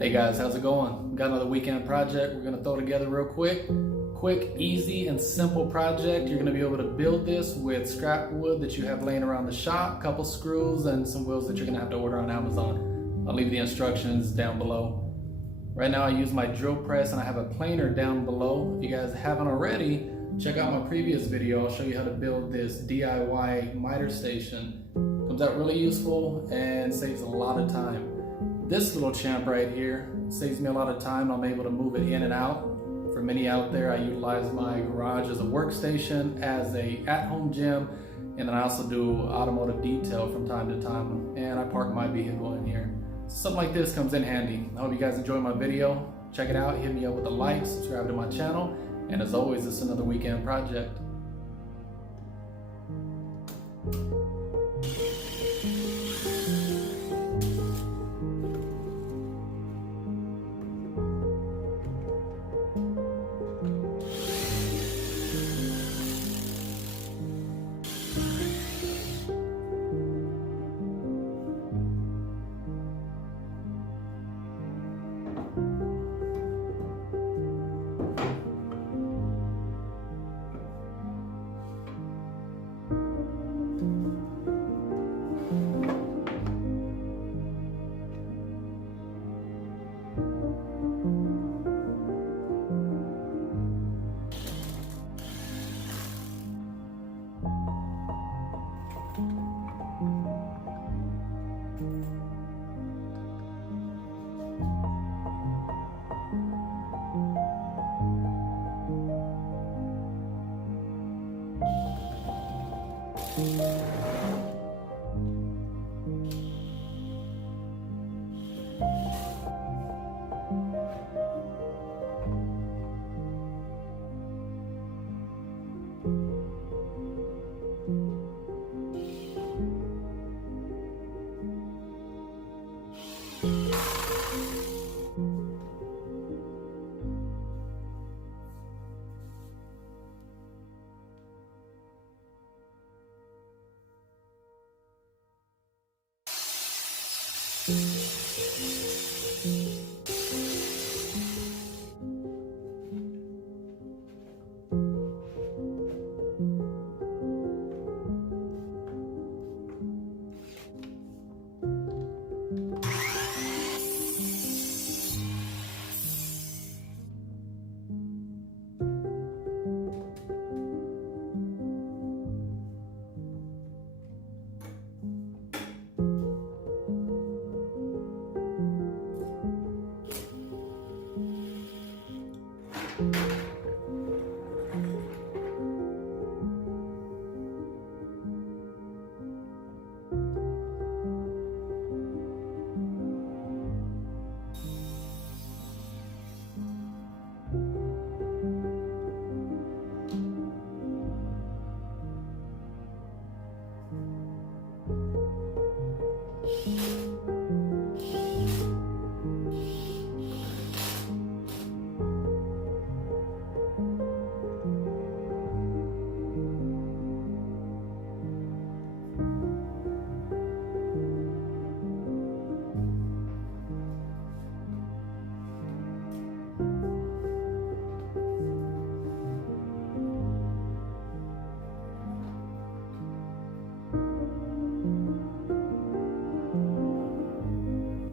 Hey guys, how's it going? Got another weekend project we're gonna throw together real quick. Quick, easy, and simple project. You're gonna be able to build this with scrap wood that you have laying around the shop, couple screws, and some wheels that you're gonna have to order on Amazon. I'll leave the instructions down below. Right now I use my drill press and I have a planer down below. If you guys haven't already, check out my previous video. I'll show you how to build this DIY miter station. Comes out really useful and saves a lot of time. This little champ right here saves me a lot of time. I'm able to move it in and out. For many out there, I utilize my garage as a workstation, as a at-home gym, and then I also do automotive detail from time to time, and I park my vehicle in here. Something like this comes in handy. I hope you guys enjoy my video. Check it out, hit me up with a like, subscribe to my channel, and as always, it's another weekend project.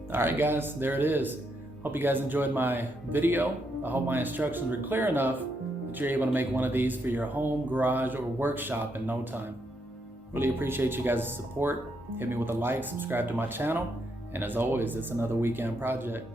Alright guys, there it is. Hope you guys enjoyed my video. I hope my instructions were clear enough that you're able to make one of these for your home, garage, or workshop in no time. Really appreciate you guys' support. Hit me with a like, subscribe to my channel, and as always, it's another weekend project.